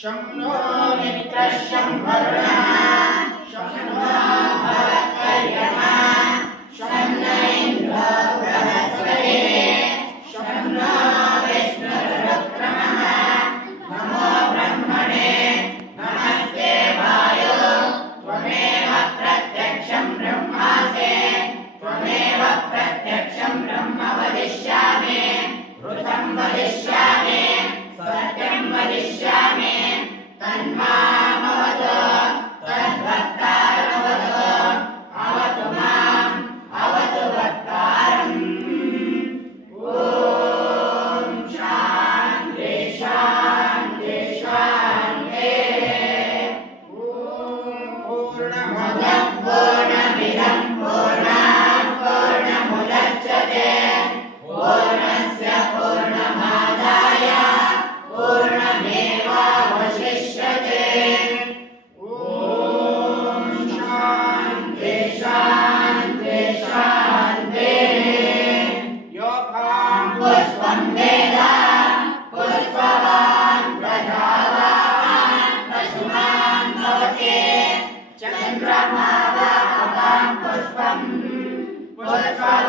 शम्भो मित्रः शम्भरुणः शम्भो மூலம் கோணமிடம் चन्द्रमावा पुष्पम् पुष्पम्